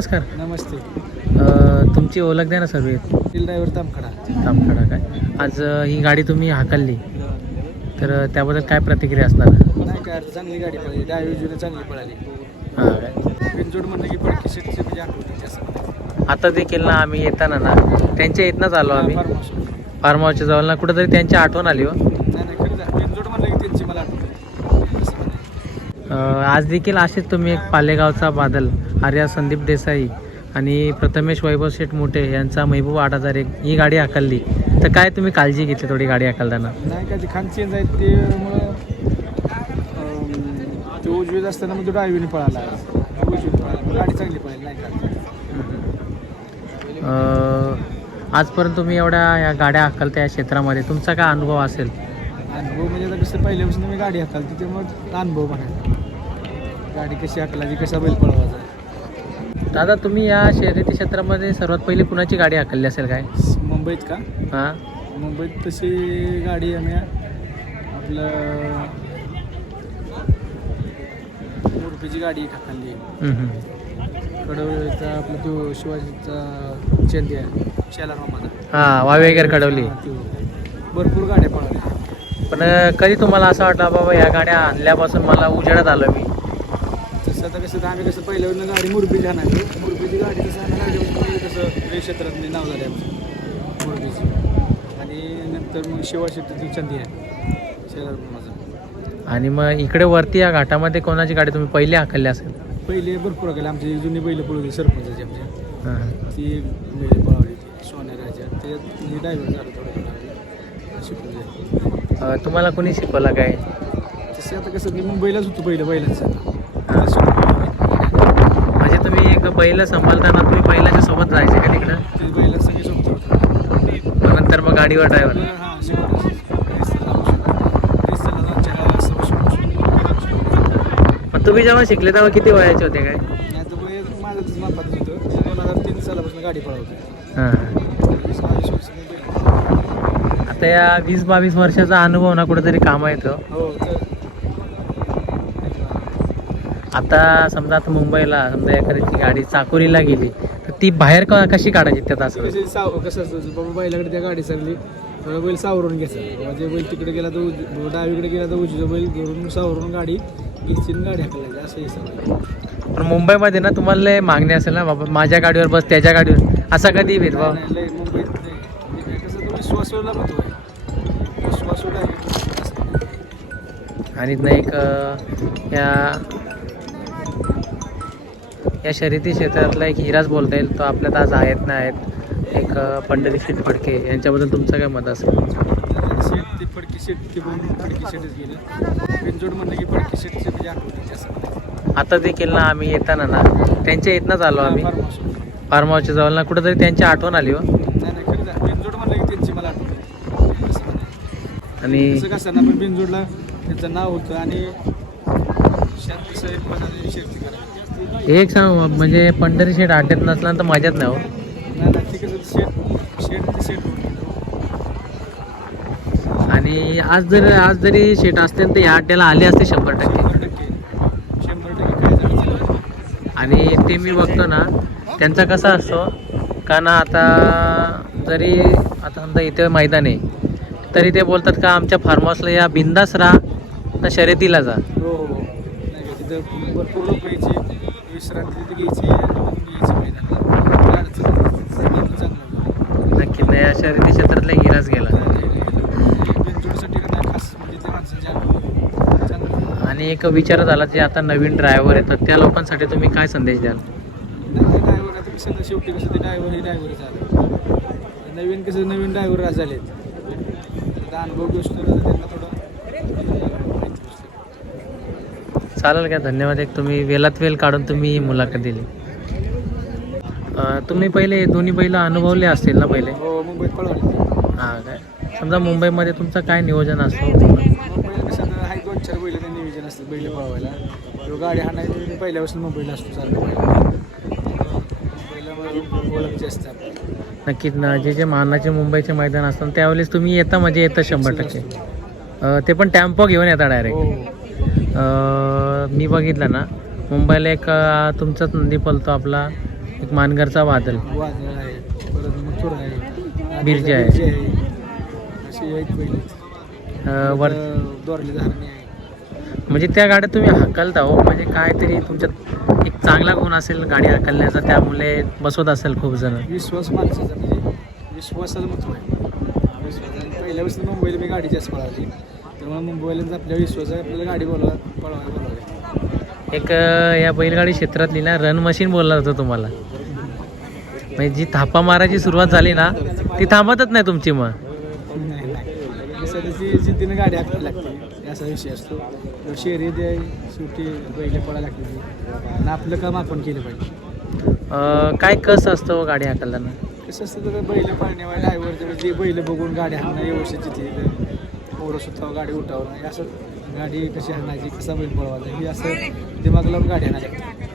नमस्कार. नमस्ते. अ, तुमची ओळख द्या ना सर्व तील ड्रायव्हर तामखडा. तामखडा काय? आज अ, ही गाडी तुम्ही हाकलली. तर अ, त्याबद्दल काय प्रतिक्रिया असणार? नाही चांगली गाडी पळाली. डायव्हिजन चांगली पळाली. हां. काय बिनजोड म्हणलं की पडकी शेटची म्हणजे आठवते असं आता देखील ना आम्ही येताना ना त्यांच्या इथनंच आलो आम्ही. फार्म हाऊस फार्म हाऊसच्या जवळ ना कुठंतरी त्यांची आठवण आली हो. नाही नाही खरं झालं. बिनजोड म्हणलं की त्यांची मला आठवते असं म्हणायचं. अ, आज देखील असेच तुम्ही एक पालेगावचा बादल. आर्या संदीप देसाई आणि प्रथमेश वैभव शेठ मोठे यांचा महबूब आठ हजार एक ही गाडी हाकलली. तर काय तुम्ही काळजी घेतली थोडी गाडी हाकलताना? नाही ते खान चेंज आहेत ते मुळं ते उजवीत असताना मग तो डायव्हिने पळाला. मग गाडी चांगली पळाली नाही का? आजपर्यंत तुम्ही एवढ्या या गाड्या हाकलता या क्षेत्रामध्ये तुमचा काय अनुभव असेल? अनुभव म्हणजे आता कसं पहिल्यापासून मी गाडी हातालते त्यामुळे अनुभव म्हणायचा गाडी कशी हाकलायची कसा बैल पळवायचा. दादा तुम्ही या शर्यती क्षेत्रामध्ये सर्वात पहिली कुणाची गाडी हाकलली असेल काय? मुंबईत का? हां. मुंबईत तशी गाडी आम्ही आपलं उडपीची गाडी हम्म. कडवळीचा आपला तो शिवाजीचा चेंदी आहे. मामाचा हां वावेगर कडवली. हा, तो. भरपूर गाड्या पळाल्या. पण कधी तुम्हाला असं वाटलं बाबा या गाड्या आणल्यापासून मला उजेडात आलो मी. तसं आता कसं आम्ही कसं पहिल्यावरनं गाडी मुरबीची आणायचो मुरबीची गाडी कसं आणायला लागली कसं रे क्षेत्रातले नाव झाले आमचं मुरबीची. आणि नंतर मग शिवा शेट्टीची चंदी आहे. शेलार मामाचा आणि मग इकडे वरती या घाटामध्ये कोणाची गाडी तुम्ही पहिली हाकलली असेल? पहिले भरपूर गेले आमची जुनी बैल पळवली सरपंचाची आमच्या हां. ती बैल पळवली ती त्याच्यात मी ड्रायव्हर झालो थोडं शिकून तुम्हाला कोणी शिकवलं काय? तसे आता कसं मी मुंबईलाच होतो पहिलं बैलांचं हां. म्हणजे पहिलं सांभाळताना तुम्ही पहिल्याच्या सोबत जायचे का तिकडं? सगळे सोबत मग नंतर मग गाडीवर ड्रायव्हर हां पण तुम्ही जेव्हा शिकले तेव्हा किती वयाचे होते काय? हां. आता या वीस बावीस वर्षाचा अनुभव ना कुठेतरी कामा येतो. हो आता समजा आता मुंबईला समजा एखाद्याची गाडी चाकोरीला गेली तर ती बाहेर क- कशी काढायची त्यात असं? कशी साव कसं असतं बाबा बैलाकडे त्या गाडी चालली थोडा बैल सावरून घ्यायचा. बाबा जे बैल तिकडे गेला तर उज- डावीकडे गेला तर उजवा बैल धरून सावरून गाडी घ्यायची गाडी हाकलायची असं हे पण मुंबईमध्ये ना तुम्हाला मागणी असेल ना बाबा माझ्या गाडीवर बस त्याच्या गाडीवर. असा कधी भेदभाव मुंबईत. म्हणजे कसं तो विश्वासवरला महत्त्व आहे. विश्वासवर आहे. असतं. आणि एक या या शर्यती क्षेत्रातला एक हिराज बोलता येईल तो आपल्यात आज आहेत ना आहेत. एक अं, पंढरी शेठ फडके यांच्याबद्दल तुमचं काय मत असेल? शेट ती फडकी शेट ती पण फडकी शेटच गेलं. बिनजोड म्हणलं की फडकी शेटची म्हणजे असं. आता देखील ना आम्ही येताना ना त्यांच्या इथनंच आलो आम्ही. Form house. फार्म हाऊसच्या जवळ ना कुठंतरी त्यांची आठवण आली हो. नाही खरं म्हणलं की त्यांची मला. आणि कसं कसं ना पण बिनजोडला त्यांचं नाव होतं आणि शांती शेती एक सांग म्हणजे पंढरी शेठ अड्ड्यात नसला तर माझ्यात नाही हो. शेट शेट शेट. आणि आज जर आज जरी शेट असते तर या अड्ड्याला आले असते शंभर टक्के. आणि ते मी बघतो ना त्यांचा कसा असतो का ना आता जरी आता समजा इथे मैदान आहे तरी ते बोलतात का आमच्या फार्म हाऊसला या बिंदास राहा ना शर्यतीला जा. हो हो. भरपूर लोक विश्रांती तिथे घ्यायची मैदानाला चांगलं नक्की म्हणजे नाही या शर्यती क्षेत्रातला गेलाच गेला. म्हणजे आणि एक विचार झाला जे आता नवीन ड्रायव्हर येतात त्या लोकांसाठी तुम्ही काय संदेश द्याल? ड्रायव्हर आता कसं शेवटी कसं ते ड्रायव्हर हे ड्रायव्हर झालं नवीन कसं नवीन ड्रायव्हर झालेत अनुभव गोष्ट त्यांना थोडं चालेल का? धन्यवाद. एक तुम्ही वेलात वेल काढून तुम्ही ही मुलाखत दिली. तुम्ही पहिले दोन्ही बैल अनुभवले असतील ना पहिले? हो हां काय? समजा मुंबईमध्ये तुमचं काय नियोजन असतं? दोन चार नियोजन असतं बैल पळवायला. किंवा गाडी हाणायला मी पहिल्यापासून मुंबईला असतो. नक्कीच ना जे जे मानाचे मुंबईचे मैदान असतात त्यावेळेस तुम्ही येता म्हणजे येतं शंभर टक्के. ते पण टॅम्पो घेऊन येता डायरेक्ट मी बघितलं ना मुंबईला एक तुमचाच नंदी पलतो आपला एक मानगरचा आहे बिरजे आहे. वर म्हणजे त्या गाड्या तुम्ही हाकलता हो म्हणजे काहीतरी तुमच्यात एक चांगला गुण असेल गाडी हाकलण्याचा त्यामुळे बसवत असेल खूप जण. विश्वास माणसाचा म्हणजे विश्वासाचं महत्त्व आहे. विश्वास आणि पहिल्या वेळेस मुंबईला मी गाडी जास्त पळाली. त्यामुळे मुंबईला आपल्या विश्वास आहे आपल्याला गाडी बोलवा पळवायला एक या बैलगाडी क्षेत्रातली ना रन मशीन बोलला जातो तुम्हाला. म्हणजे जी थापा मारायची सुरुवात झाली ना ती थांबतच नाही तुमची मग. जिद्दीनं गाडी हाकायला लागते. असा विषय असतो. शर्यत आहे शेवटी बैल पळायला लागते. आणि आपलं काम आपण केलं पाहिजे. काय कस असतं हो गाडी हाकलताना? कसं असतं तर बैल पाळण्यावर ड्रायव्हर जे बैल बघून गाडी हाणणं व्यवस्थित तिथे पोरं सुद्धा गाडी उठावं. असं गाडी कशी हाणायची कसा बैल पळवायचा हे असं दिमाग लावून गाडी हाणायला